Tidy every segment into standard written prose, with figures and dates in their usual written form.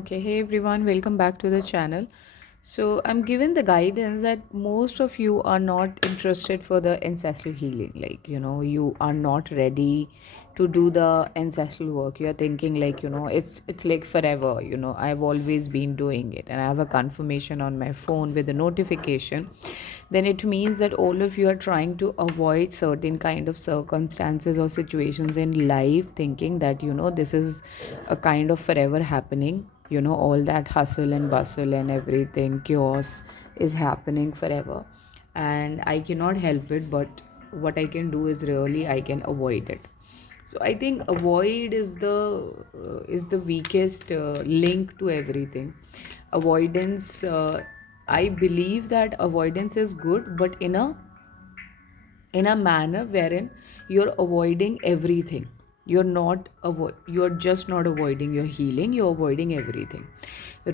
Okay, hey everyone, welcome back to the channel. So, I'm given the guidance that most of you are not interested for the ancestral healing. You are not ready to do the ancestral work. You are thinking it's like forever, I've always been doing it and I have a confirmation on my phone with a notification. Then it means that all of you are trying to avoid certain kind of circumstances or situations in life, thinking that this is a kind of forever happening. All that hustle and bustle and everything chaos is happening forever, and I cannot help it, but what I can do is really I can avoid it. So I think avoid is the weakest link to everything. Avoidance, I believe that avoidance is good, but in a manner wherein you're avoiding everything. You're just not avoiding your healing, you're avoiding everything.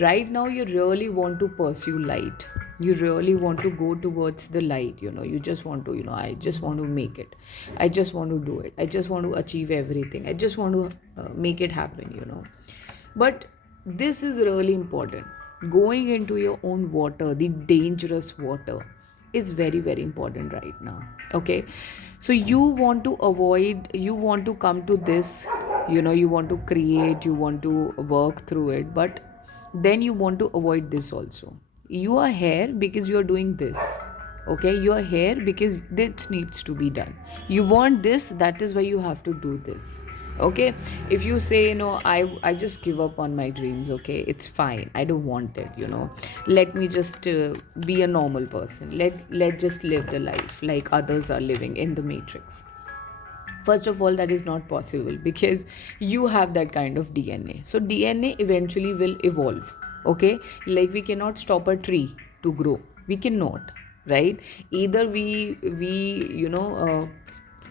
Right now you really want to pursue light. You really want to go towards the light. You just want to, I just want to make it. I just want to do it. I just want to achieve everything. I just want to make it happen. But this is really important. Going into your own water, the dangerous water, is very, very important right now. Okay. So you want to avoid, you want to come to this, you want to create, you want to work through it, but then you want to avoid this also. You are here because you are doing this. Okay, you are here because this needs to be done. You want this, that is why you have to do this. Okay, if you say no, I just give up on my dreams. Okay, it's fine, I don't want it. Let me just be a normal person. Let just live the life like others are living in the matrix. First of all, that is not possible because you have that kind of DNA. So DNA eventually will evolve. Okay, like we cannot stop a tree to grow. We cannot, right? Either we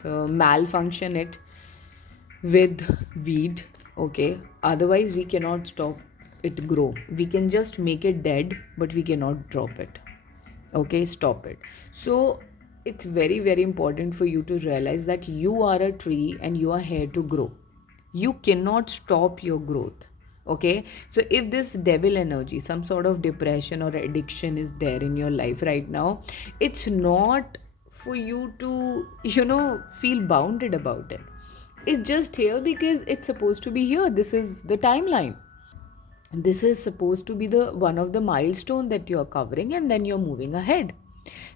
malfunction it with weed. Okay, otherwise we cannot stop it grow. We can just make it dead, but we cannot drop it. Okay, stop it. So it's very, very important for you to realize that you are a tree and you are here to grow. You cannot stop your growth. Okay, so if this devil energy, some sort of depression or addiction is there in your life right now, it's not for you to feel bounded about it. It's just here because it's supposed to be here. This is the timeline. This is supposed to be the one of the milestone that you're covering, and then you're moving ahead.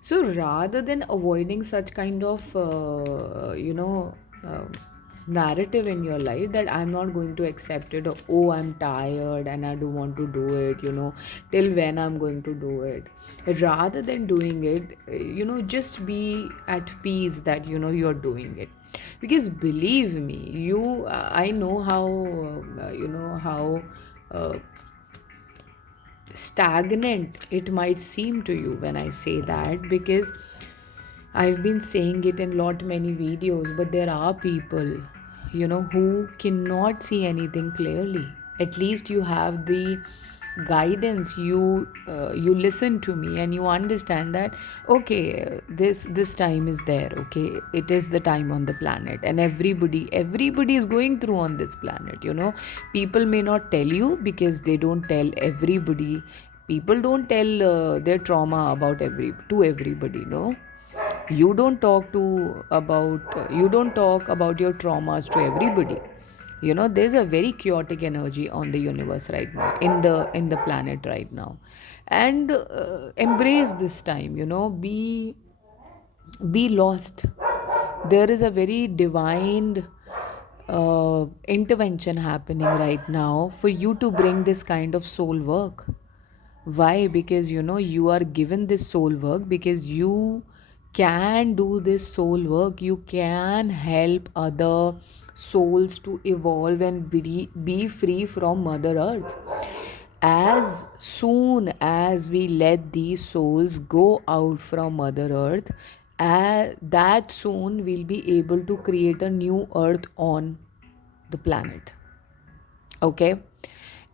So rather than avoiding such kind of uh, narrative in your life that I'm not going to accept it, or oh, I'm tired and I don't want to do it, till when I'm going to do it, rather than doing it, just be at peace that you're doing it. Because believe me, I know how uh, stagnant it might seem to you when I say that, because I've been saying it in lot many videos, but there are people who cannot see anything clearly. At least you have the guidance. You listen to me and you understand that okay, this time is there. Okay, it is the time on the planet, and everybody is going through on this planet. People may not tell you because they don't tell everybody. People don't tell their trauma about everybody. No, you don't talk about your traumas to everybody. There's a very chaotic energy on the universe right now, in the planet right now. And embrace this time. Be lost. There is a very divine intervention happening right now for you to bring this kind of soul work. Why? Because you are given this soul work because you can do this soul work. You can help other souls to evolve and be free from Mother Earth. As soon as we let these souls go out from Mother Earth, that soon we'll be able to create a new earth on the planet. Okay,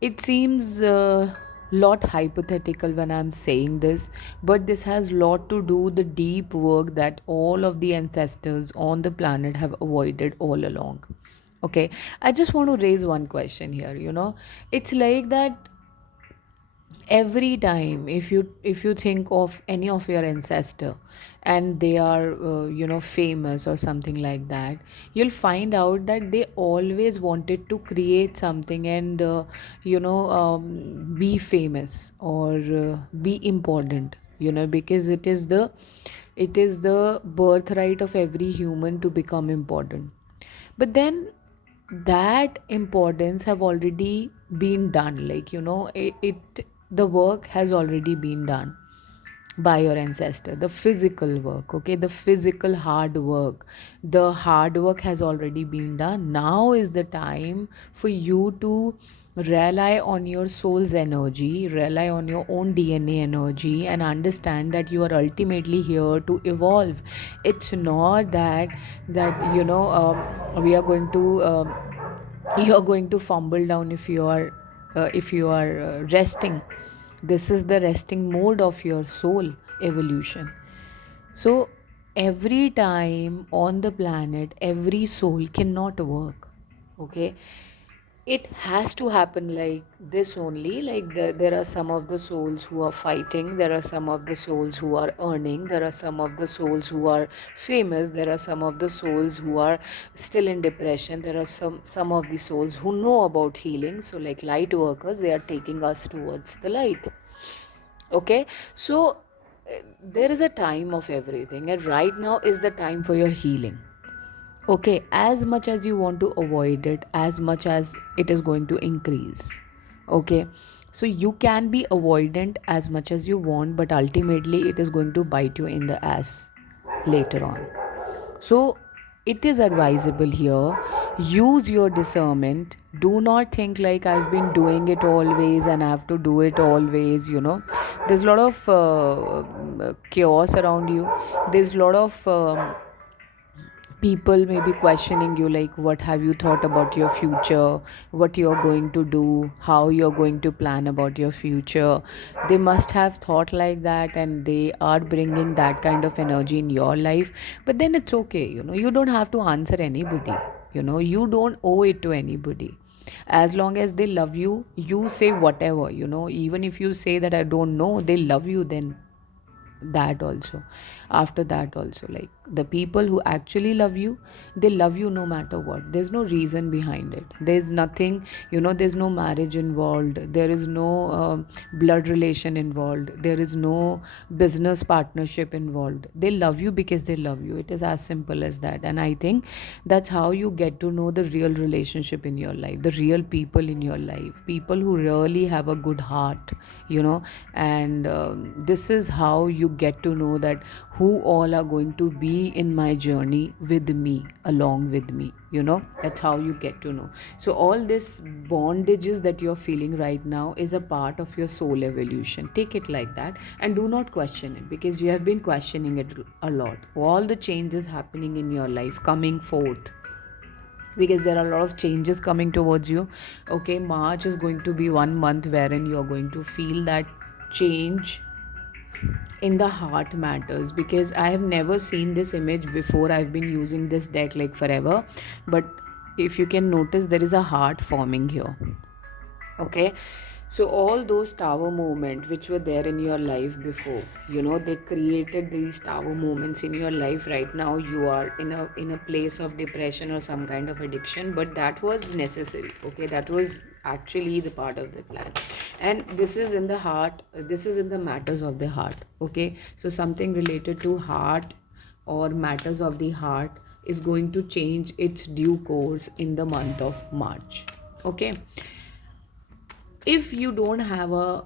it seems a lot hypothetical when I'm saying this, but this has lot to do the deep work that all of the ancestors on the planet have avoided all along. Okay, I just want to raise one question here. It's like that, Every time if you think of any of your ancestor and they are famous or something like that, you'll find out that they always wanted to create something and be famous or be important, because it is the birthright of every human to become important. But then that importance have already been done, like the work has already been done by your ancestor, the physical work, okay, the physical hard work, the hard work has already been done. Now is the time for you to rely on your soul's energy, rely on your own DNA energy, and understand that you are ultimately here to evolve. It's not that we are going to you're going to fumble down if you are resting. This is the resting mode of your soul evolution. So every time on the planet, every soul cannot work. Okay, it has to happen like this only. Like there are some of the souls who are fighting, there are some of the souls who are earning, there are some of the souls who are famous, there are some of the souls who are still in depression, there are some of the souls who know about healing. So like light workers, they are taking us towards the light. Okay, so there is a time of everything, and right now is the time for your healing. Okay, as much as you want to avoid it, as much as it is going to increase. Okay, so you can be avoidant as much as you want, but ultimately it is going to bite you in the ass later on. So it is advisable here, use your discernment. Do not think like I've been doing it always and I have to do it always. There's a lot of chaos around you. There's a lot of people may be questioning you, like what have you thought about your future, what you're going to do, how you're going to plan about your future. They must have thought like that, and they are bringing that kind of energy in your life. But then it's okay, you don't have to answer anybody. You don't owe it to anybody. As long as they love you, you say whatever. Even if you say that I don't know, they love you, then that also, after that also, like the people who actually love you, they love you no matter what. There's no reason behind it. There's nothing, there's no marriage involved, there is no blood relation involved, there is no business partnership involved. They love you because they love you. It is as simple as that. And I think that's how you get to know the real relationship in your life, the real people in your life, people who really have a good heart. And this is how you get to know that who all are going to be in my journey with me, along with me. That's how you get to know. So all this bondages that you're feeling right now is a part of your soul evolution. Take it like that and do not question it, because you have been questioning it a lot. All the changes happening in your life coming forth, because there are a lot of changes coming towards you. Okay, March is going to be one month wherein you're going to feel that change in the heart matters, because I have never seen this image before. I've been using this deck like forever, but if you can notice, there is a heart forming here. Okay, so all those tower movement which were there in your life before, they created these tower movements in your life. Right now you are in a place of depression or some kind of addiction, but that was necessary. Okay, that was actually the part of the plan. And this is in the heart, this is in the matters of the heart. Okay, so something related to heart or matters of the heart is going to change its due course in the month of March. Okay, if you don't have a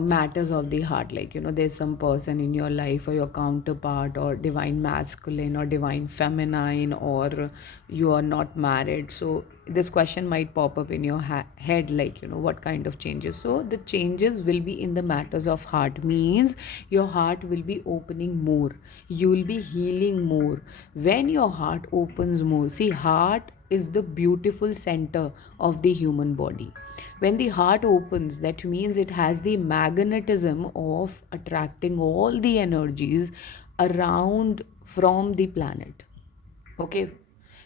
matters of the heart, like there's some person in your life, or your counterpart, or divine masculine or divine feminine, or you are not married, so this question might pop up in your head, like what kind of changes. So the changes will be in the matters of heart, means your heart will be opening more, you will be healing more when your heart opens more. See, heart is the beautiful center of the human body. When the heart opens, that means it has the magnetism of attracting all the energies around from the planet. Okay,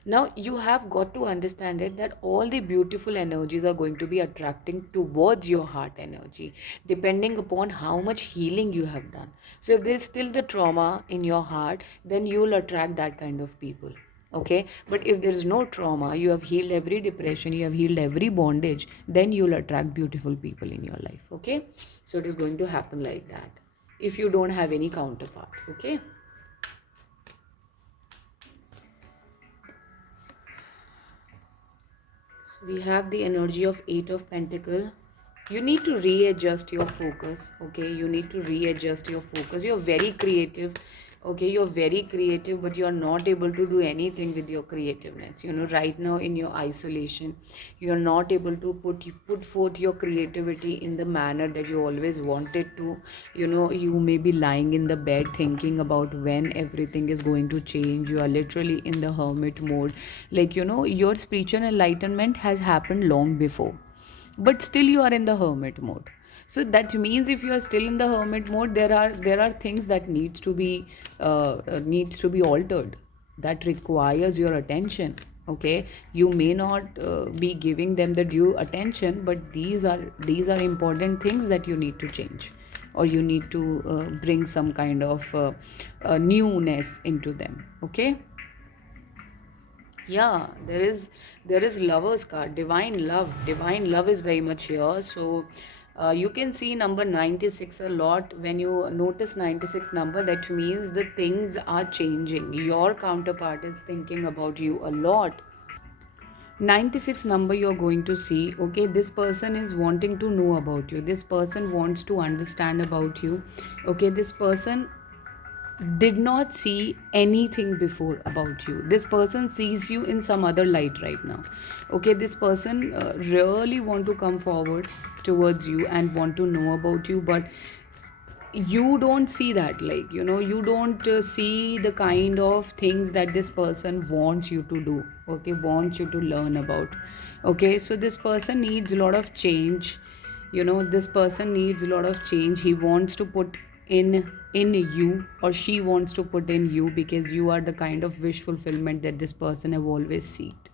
Now you have got to understand it that all the beautiful energies are going to be attracting towards your heart energy, depending upon how much healing you have done. So if there's still the trauma in your heart, then you'll attract that kind of people. Okay, but if there is no trauma, you have healed every depression, you have healed every bondage, then you'll attract beautiful people in your life. Okay, so it is going to happen like that if you don't have any counterpart. Okay. So we have the energy of Eight of Pentacle. You need to readjust your focus. Okay, you need to readjust your focus. You're very creative. Okay, you're very creative, but you're not able to do anything with your creativeness. You know, right now in your isolation, you're not able to put forth your creativity in the manner that you always wanted to. You know, you may be lying in the bed thinking about when everything is going to change. You are literally in the hermit mode. Like, you know, your spiritual enlightenment has happened long before, but still you are in the hermit mode. So that means if you are still in the hermit mode, there are things that needs to be altered, that requires your attention. Okay, you may not be giving them the due attention, but these are important things that you need to change, or you need to bring some kind of newness into them. Okay. Yeah, there is lovers card, divine love is very much here. So you can see number 96 a lot. When you notice 96 number, that means the things are changing, your counterpart is thinking about you a lot. 96 number you're going to see. Okay, this person is wanting to know about you, this person wants to understand about you. Okay, this person did not see anything before about you. This person sees you in some other light right now. Okay, this person really want to come forward towards you and want to know about you, but you don't see that. Like, you know, you don't see the kind of things that this person wants you to do. Okay, wants you to learn about. Okay, so this person needs a lot of change. You know, this person needs a lot of change. He wants to put in you, or she wants to put in you, because you are the kind of wish fulfillment that this person have always seeked.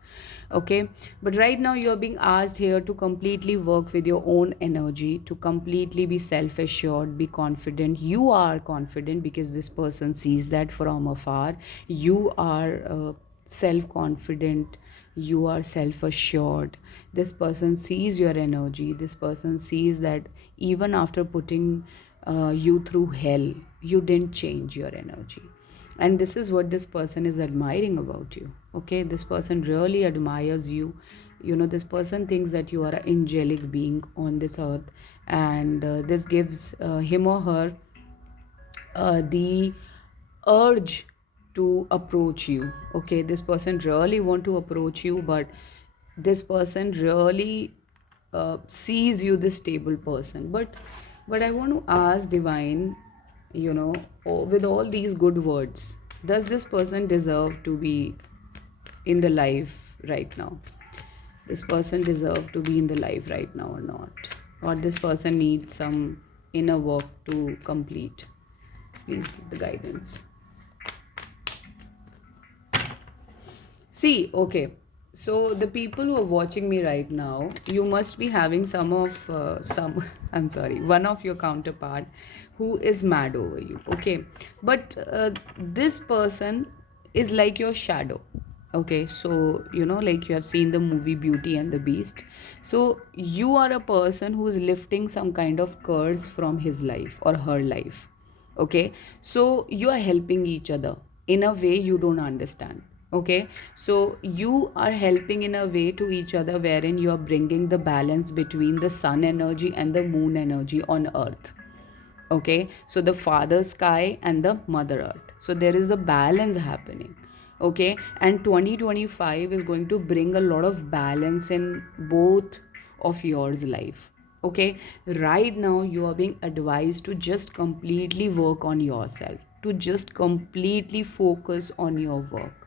Okay, but right now you're being asked here to completely work with your own energy, to completely be self assured, be confident. You are confident because this person sees that from afar. You are self confident, you are self assured. This person sees your energy, this person sees that even after putting you through hell, you didn't change your energy. And this is what this person is admiring about you. Okay, this person really admires you. You know, this person thinks that you are an angelic being on this earth, and this gives him or her the urge to approach you. Okay, this person really want to approach you, but this person really sees you this stable person. But I want to ask divine, you know, with all these good words, does this person deserve to be in the life right now? This person deserve to be in the life right now or not? Or this person needs some inner work to complete? Please give the guidance. See, okay. So the people who are watching me right now, you must be having some I'm sorry, one of your counterpart who is mad over you. Okay, but this person is like your shadow. Okay, so you know, like you have seen the movie Beauty and the Beast. So you are a person who is lifting some kind of curse from his life or her life. Okay, so you are helping each other in a way you don't understand. Okay, so you are helping in a way to each other wherein you are bringing the balance between the sun energy and the moon energy on earth. Okay, so the father sky and the mother earth, so there is a balance happening. Okay, and 2025 is going to bring a lot of balance in both of yours life. Okay, right now you are being advised to just completely work on yourself, to just completely focus on your work,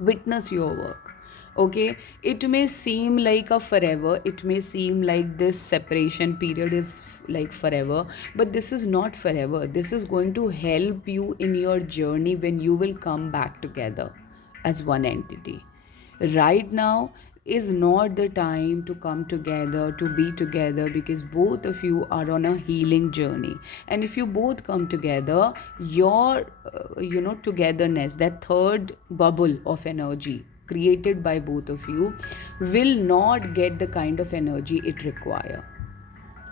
witness your work. Okay, it may seem like a forever, it may seem like this separation period is like forever, but this is not forever. This is going to help you in your journey when you will come back together as one entity. Right now is not the time to come together, to be together, because both of you are on a healing journey. And if you both come together, your togetherness, that third bubble of energy created by both of you, will not get the kind of energy it requires.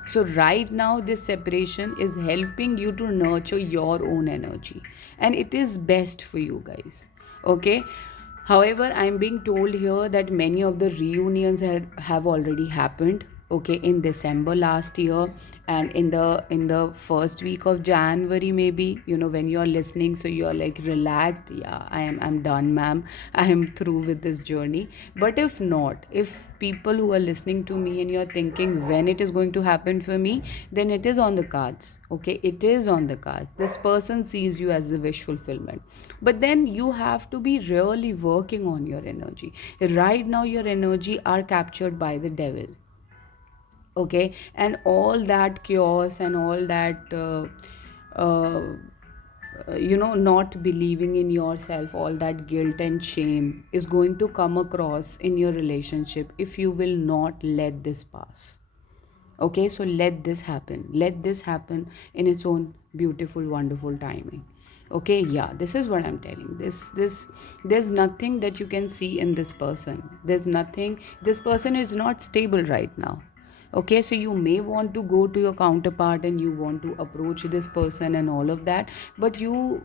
So, right now, this separation is helping you to nurture your own energy, and it is best for you guys. Okay. However, I'm being told here that many of the reunions have already happened. Okay, in December last year, and in the first week of January, maybe, when you're listening, so you're like relaxed. Yeah, I'm done, ma'am. I am through with this journey. But if not, if people who are listening to me and you're thinking when it is going to happen for me, then it is on the cards. Okay, it is on the cards. This person sees you as the wish fulfillment, but then you have to be really working on your energy. Right now your energy are captured by the devil. Okay, and all that chaos and all that uh, not believing in yourself, all that guilt and shame is going to come across in your relationship if you will not let this pass. Okay, so let this happen in its own beautiful, wonderful timing. Okay, yeah, this is what I'm telling. This There's nothing that you can see in this person. There's nothing. This person is not stable right now. Okay, so you may want to go to your counterpart and you want to approach this person and all of that, but you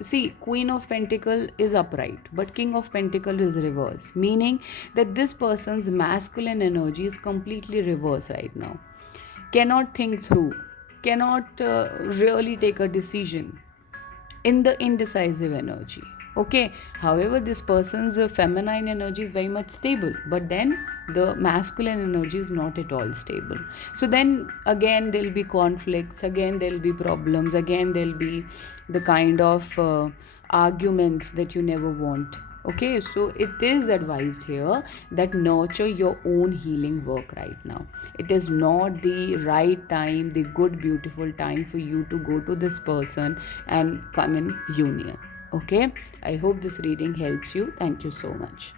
see, Queen of Pentacle is upright, but King of Pentacle is reverse, meaning that this person's masculine energy is completely reverse right now. Cannot think through, cannot really take a decision, in the indecisive energy. Okay, however, this person's feminine energy is very much stable, but then the masculine energy is not at all stable. So then again there'll be conflicts, again there'll be problems, again there'll be the kind of arguments that you never want. Okay, so it is advised here that nurture your own healing work right now. It is not the right time, the good, beautiful time for you to go to this person and come in union. Okay, I hope this reading helps you. Thank you so much.